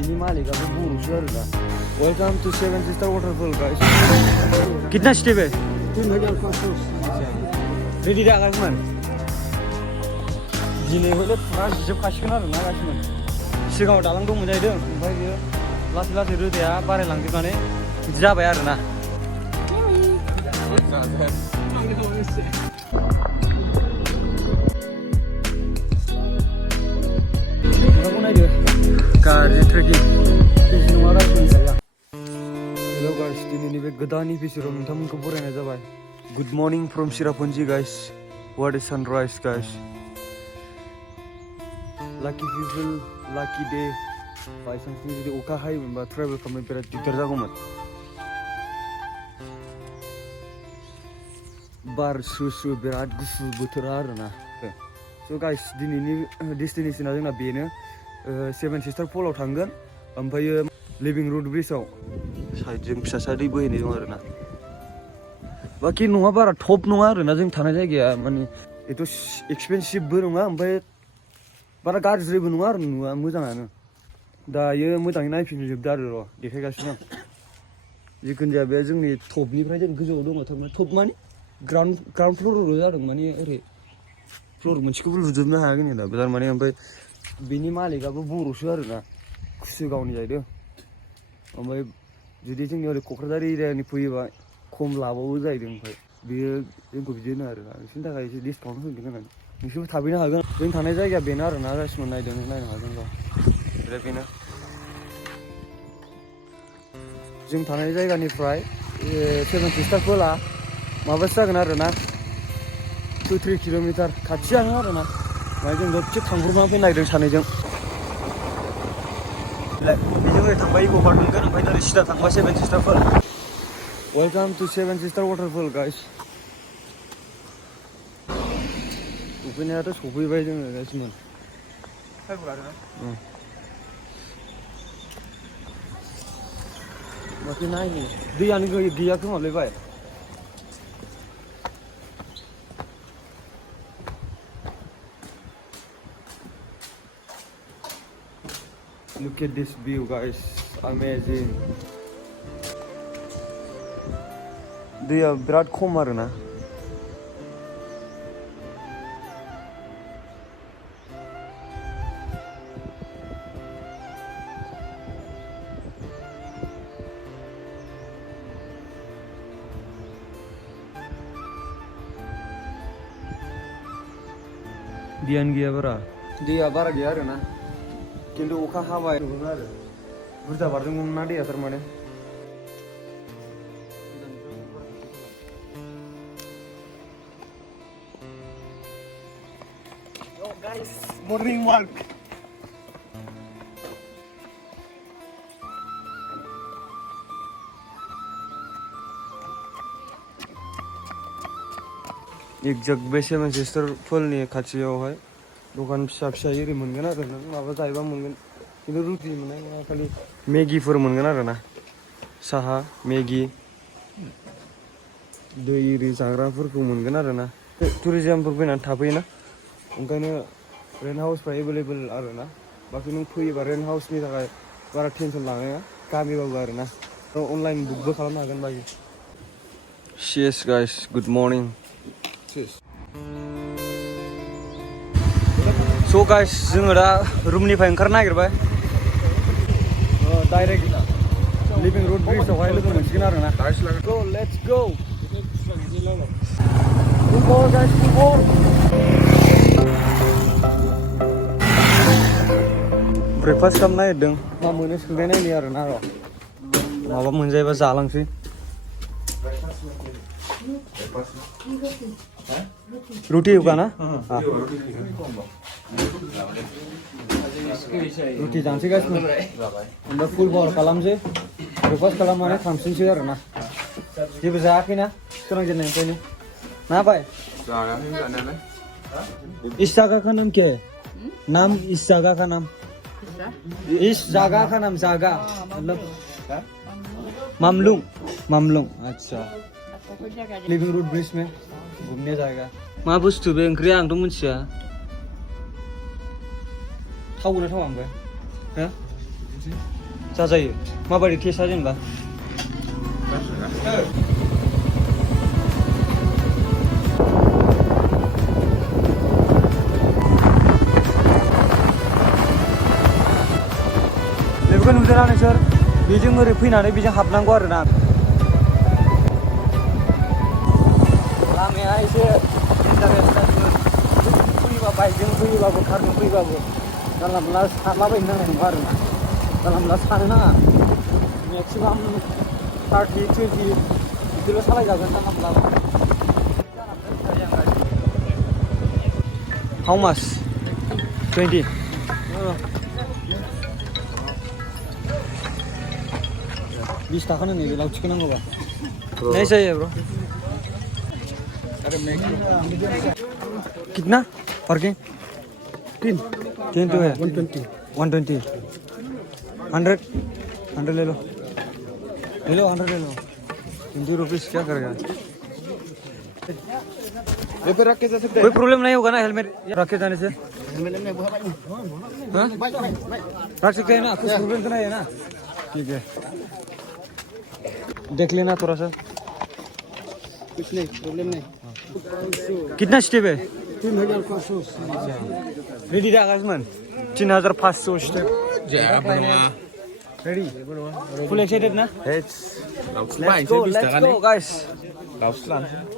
बिनी मालिकाबो बर'सो आरोना। Welcome to seven sister waterfall guys. कितना स्टेप है? 3500। रेडी जागासिनो दिनै हले फुरा जोबखासिगोन आरोना गासिनो। सिगाङाव दालां दंमोन जाहैदों ओमफ्राय बियो लासै लासै रोदाया बारायलांजोबनानै बिदि जाबाय आरोना। गारि ट्रेकिं बिजि नङा गासिनो जाया। हेलो गाइस, दिनैनि बे गोदान एपिसोडआव नोंथांमोनखौ बरायनाय जाबाय। Good morning from Cherrapunji guys. What is sunrise guys. Lucky people, lucky day. बायसान्सनि जुदि अखा हायोमोनबा ट्रेभेल खालामनो बिराद दिगदार जागौमोन। बार स्रु बिराद गुसु बोथोरा आरोना। स' गाइस, दिनैनि डेस्टिनेसना जोंना बेनो। सेवन सिस्टार फलाव थांगोन, ओमफ्रायो लिभिं रुड ब्रिजआव साइडजों फिसा दै बोहैनाय दं आरोना। बाखि नङा, बारा टप नङा आरोना जों थानाय जायगाया। माने एथ' एक्सपेन्सिभबो नङा, ओमफ्राय बारा गाज्रिबो नङा आरो नुवा मोजाङानो। दायो मोजाङै नायफिनजोबदो आरो र' देखायगासिनो आं। जिखुनु जाया बे जोंनि टपनिफ्राय जों गोजौआव दङ। थारमाने टप माने ग्राउन्ड फ्ल'रल' जादों, माने ओरै फ्ल'र मोनसेखौबो लुजोबनो हायाखै नै दाबो थारमाने। ओमफ्राय बिनि मालिकाबो बर'सो आरोना, कुसुगावनि जाहैदों। ओमफ्राय जुदि जोंनि ओरै क'क्राझार एरियानि फैयोबा खम लाबावो जाहैदों। ओमफ्राय बियो जोंखौ बिदि होनो आरोना, बिसोरनि थाखाय एसे डिसकाउन्ट होगोन होननानै। नोंसोरबो थाफैनो हागोन। जों थानाय जायगाया बेनो आरोना गासिबो नायनो हागोन र'। ओमफ्राय बेनो जों थानाय जायगानिफ्राय सेभेन सिस्टार फला माबासो जागोन आरोना, 2-3 किल'मिटार खाथियानो आरोना। ओमफ्राय जों दसे थांब्रबना फैनो नागिरदों सानैजों। बेजों ओरै थांबा इक' पार्क मोनगोन, ओमफ्राय ओरै सिदा थांबा seven sister fall. Welcome to seven sister waterfall guys. सफैनायाथ' सफैबाय जोङो गासिनो। माथो नायनो दैयानो गैया खोमालै बाय। Look at this view guys, amazing. दैया बिराद खम आरोना। दैयानो गैया बारा। दैया बारा गैया आरोना, खिन्थु अखा हाबाय दंमोन आरो बुरजा बारदोंमोन ना दैया थारमाने। गाइस, मर्निं वाक। एक्जेक्ट बे सेवन सिस्टार फलनि खाथियावहाय दखान फिसा एरि मोनगोन आरो नों माबा जायोबा मोनगोन। खिन्थु रुटि मोननाय नङा, खालि मेगिफोर मोनगोन आरोना। साहा, मेगि, दै एरि जाग्राफोरखौ मोनगोन आरोना। टुरिजियामफोर फैनानै थाफैयोना, ओंखायनो रेन्ट हाउसफ्रा एभेलेबेल आरोना। बाखि नों फैयोबा रेन्ट हाउसनि थाखाय बारा टेनसन लानाङा, गामिबाबो आरोना। अनलाइन बुकबो खालामनो हागोन बाखि। Cheers guys, good morning. स' गाइस, जोङो दा रुमनिफ्राय ओंखारनो नागिरबाय। डाइरेक्ट लिभिं रुड ब्रिजआवहाय लोगो मोनसिगोन आरोना। Go let's go. ब्रेकफास्ट खालामनो नागिरदों, मा मोनो सोंनाय नायनो आरोना र'। माबा मोनजायोबा जालांसै। रोटी होगा ना? हाँ। रोटी जानसै गासिनो। ओमफ्राय फुल पावार खालामसै, ब्रेकफास्ट खालामनानै थांफिनसै आरोना। जेबो जायाखैना सोरांजेननायनिफ्रायनो ना बाय? जानायालाय। इस जगह का नाम क्या है? नाम इस जगह का नाम? इस जगह का नाम जगह मतलब मामलुंग। अच्छा, लिविंग रूड ब्रिज में घूमने जाएगा। मा बुस्थु बे ओंख्रिया आंथ' मिथिया। थावो ना थावा ओमफ्राय? हो? जाजायो माबायदि टेस्टआ जेनेबा बेफोरखौ नुदोंना नोंसोर बेजों ओरै फैनानै बेजों हाबनांगौ आरोना लामाया एसे इन्टारेस्टबो फैयोबा बाइकजों फैयोबाबो कारजों फैयोबाबो जानला मोनला सालाबायनो नांनाय नङा आरोना जानला मोनला सानो नाङा मेक्सिमाम 30-20 बिदिल' सालायजागोन जानला मोनला How much? 20 20 थाखानो नै लावथिखौ नांगौबा नहीं चाहिए ब्रो कितना पार्किंग 3 तो है 120 100 ले लो 100 ले लो 20 रुपीस क्या करेगा ये पे रख के जा सकते हैं कोई प्रॉब्लम नहीं होगा ना हेलमेट रख के जाने से हेलमेट में बहुत हाँ? रख सकते हैं ना कुछ प्रॉब्लम तो नहीं है ना ठीक है देख लेना थोड़ा सा कुछ नहीं प्रॉब्लम नहीं कितना स्टेप है 3500 रेडी दा गाइसमैन 3500 स्टेप रेडी फुल एक्साइटेड ना let's go guys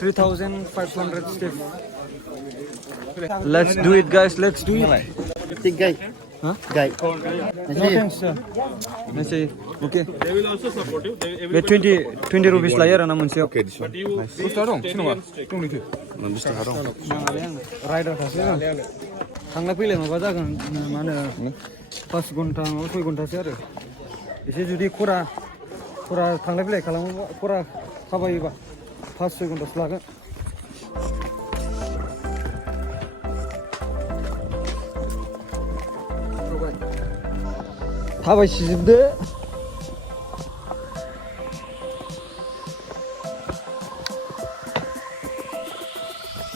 3500 steps let's do it guys let's do it ठीक गाय हाँ गाय no thanks sir नहीं okay They will also support you. They, बे 20 रुपीस लायो आरोना मोनसेयाव but you राइडार थासै ना थांलाय फैलाय माबा जागोन मा होनो 5 घन्टा माबा 6 घन्टासो आरो एसे जुदि खरा थांलाय फैलाय खालामोबा खरा थाबायोबा 5-6 घन्टासो लागोन थाबायसिजोबदो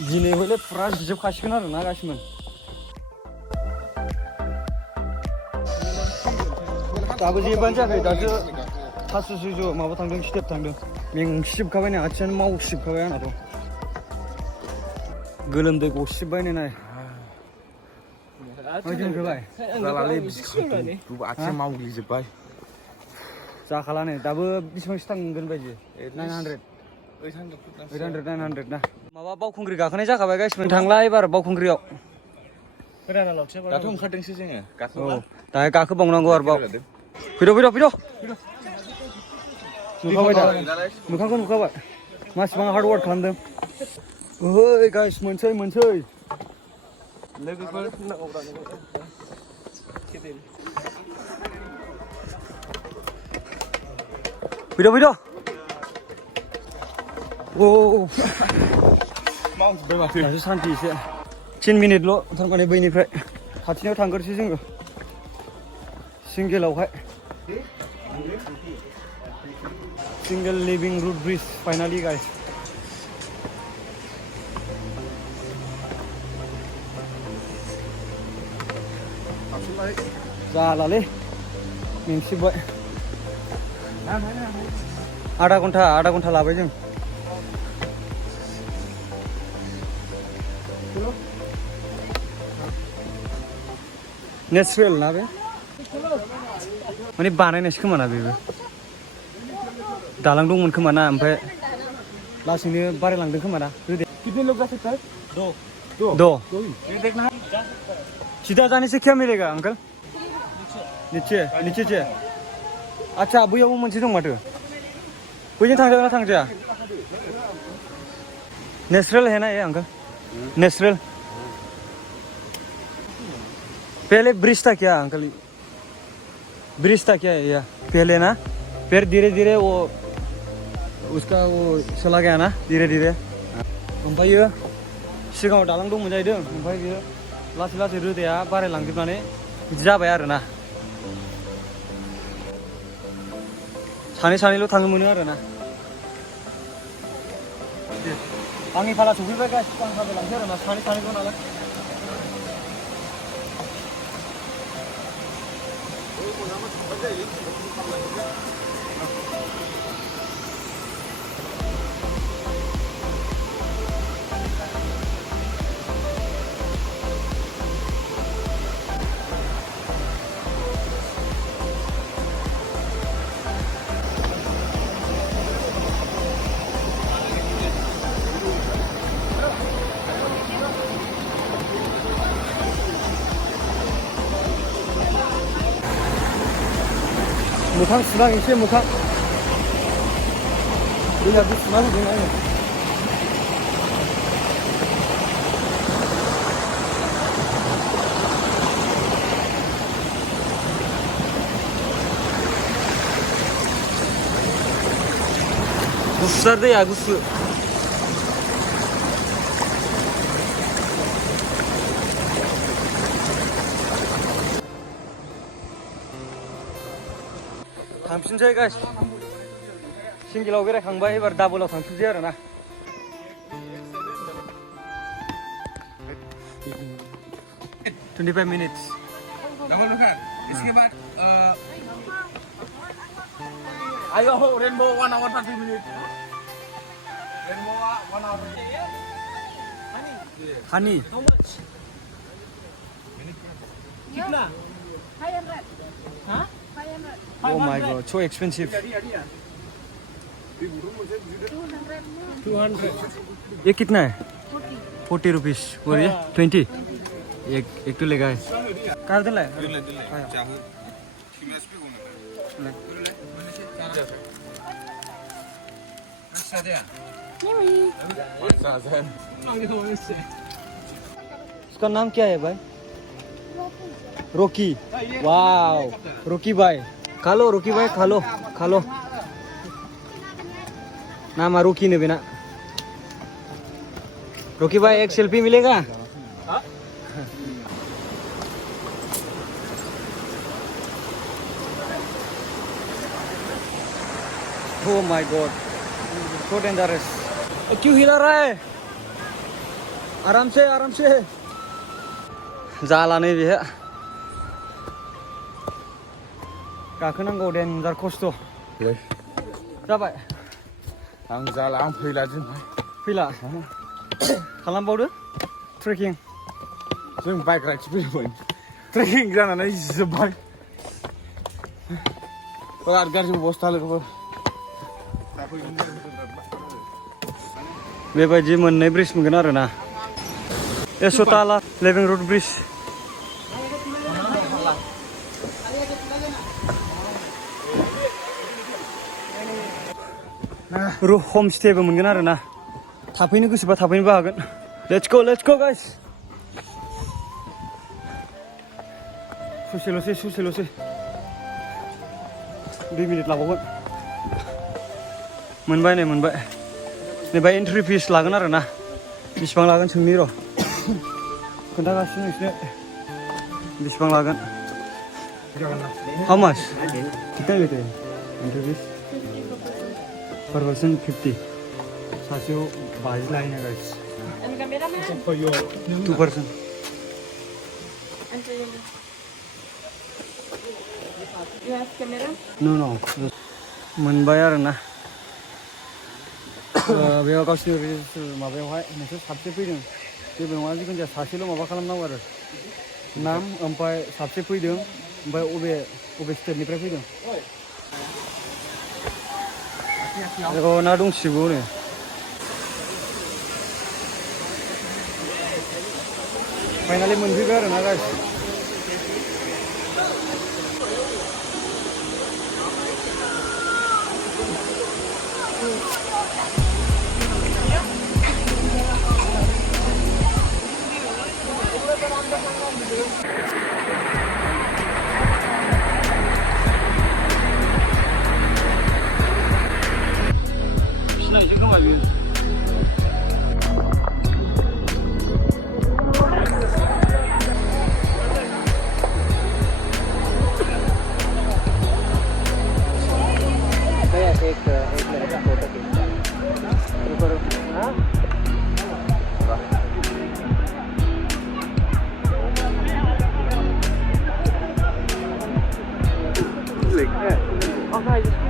दिनै हले फुरा जिजोबखासिगोन आरोना गासिमोन दाबो जेबोआनो जायाखै दासो 500 माबा थांदों स्टेप थांदों मेंसिजोबखाबाय नै आथिङानो मावसिजोबखाबाय आंनाथ' गोलोमदै गसिजोबबाय नै नाय मोदोमखोबाय जालालै आथिं मावग्लिजोब्बाय जाखाला नै दाबो बेसेबांसो थांगोन बायदि 900 ना माबा बावखुंग्रि गाखोनाय जाखाबाय गाइसमोन थांला एबार बावखुंग्रियाव दाथ' ओंखारदोंसो जोङो औ दाहाय गाखोबावनांगौ आरो बाव फैद' नुखाबाय दा मोखांखौ नुखाबाय मासिबां हार्ड वार्क खालामदों ओइ गाइस मोनसै लोगोफोर फैद' औ मावजोब्बाय माथो दासो सान्थि एसे 10 मिनिटल' थारमाने बैनिफ्राय खाथियाव थांग्रोसै जोङो सिंगेलावहाय सिंगेल लिभिं रुट ब्रिज फाइनालि गाइस जालालै मेंसिब्बाय आधा घन्टा लाबाय जों नेचुरेल ना बे माने बानायनायसो खोमा ना बेबो दालां दंमोन खोमा ना ओमफ्राय लासैनो बारायलांदों खोमा ना कितने लोग जा सकते हैं दो सीधा जाने से क्या मिलेगा अंकल नीचे अच्छा बैयावबो मोनसे दं माथो बैजों थांजागोन ना थांजाया नेचुरल है ना ये अंकल नेचुरल पहले ब्रिज था क्या अंकल ब्रिज था क्या या पहले ना फिर धीरे धीरे वो उसका वो चला गया ना धीरे धीरे ओमफ्राय सिगाङाव दालां दंमोन जाहैदों ओमफ्राय बियो लासै रोदाया बारायलांजोबनानै बिदि जाबाय आरोना सानैल' थांनो मोनो आरोना आंनि फाला सफैबाय गासिबो आं थाबायलांसै आरोना सानैल' नालाय मोखां सुना एसे मोखां दैयाबो सुना होदों आङो गुसुथार दैया गुसु थांफिनसै गाइस सिंगेलाव बेरायखांबाय एबार डाबलाव थांफिनसै आरो ना 25 minutes इसके बाद ayo rainbow 1 hour 30 minutes rainbow 1 hour honey How much? Kitna? 500. Huh? 500. oh my god so expensive 200. ये कितना है 40 rupees और ये 20 एक तो लेगा है कहाँ दिन लाए इसका नाम क्या है भाई रोकी वाव रोकी भाई खा लो रोकी भाई खा लो नाम रोकी ने बिना रोकी भाई एक सेल्फी मिलेगा Oh my god, so dangerous. क्यों हिला रहा है? आराम से जाला नहीं भी है गाखोनांगौ डेन्जार खस्थ' जाबाय आं जाला आं फैला जोंहाय फैला खालामबावदो ट्रेकिं जों बाइक राइडसो फैदोंमोन ट्रेकिं जानानै जोब्बाय बिराद गाज्रि अबस्था लोगोफोर बेबायदि मोननै ब्रिज मोनगोन आरो ना एस'ताला लिभिं रुट ब्रिज हम स्टेबो मोनगोन आरो ना थाफैनो गोसोबा थाफैनोबो हागोन लेट्स गो गाइस ससेल'सै 2 मिनिट लाबावगोन मोनबाय नै बाय एन्ट्रि फिस लागोन आरो ना बेसेबां लागोन सोंनि र' खोन्थागासिनो नोंसिनो बेसेबां लागोन हाउ माच कितना लेते हैं एन्ट्रि फिस पर पर्सन 50 सासेयाव 50 लायोना गाइस 2 पर्सन no मोनबाय आरो ना बेयाव गावसिनि माबायावहाय नोंसोर साबसे फैदों जेबो नङा जिखुनु जाया सासेल' माबा खालामनांगौ आरो नाम ओमफ्राय साबसे फैदों ओमफ्राय अबे स्टेटनिफ्राय फैदों ना दंसिबो नो फाइनालि मोनफैबाय आरो ना गाइस सिनायसो खोमा बियो एक लड़का फोटो खींचता है schooling. Okay.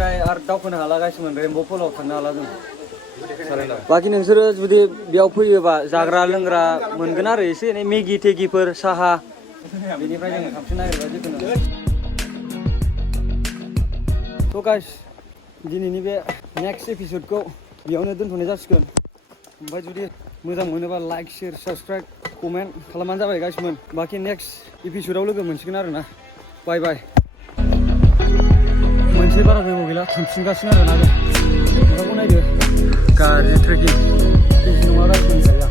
बेनिफ्राय आरो दावखोनो हाला गासिमोन रेनब' फलाव थांनो हाला जों बाखि नोंसोरो जुदि बेयाव फैयोबा जाग्रा लोंग्रा मोनगोन आरो एसे एनै मेगि थेगिफोर साहा बेनिफ्राय जोङो थांफिन नागिरबाय जिखुनु थ' गाइस दिनैनि बे नेक्स्ट एपिसडखौ बेयावनो दोनथ'नाय जासिगोन ओमफ्राय जुदि मोजां मोनोबा लाइक शेयार साबसक्राइब कमेन्ट खालामबानो जाबाय गाइसमोन बाखि नेक्स्ट एपिसडआव लोगो मोनसिगोन आरो ना बाय बाय मोनसे बारा गोबाव गैला थांफिनगासिनो आरोना जों नोंथांखौ नायदो गारि ट्रेकिं नङा रायज्लायनो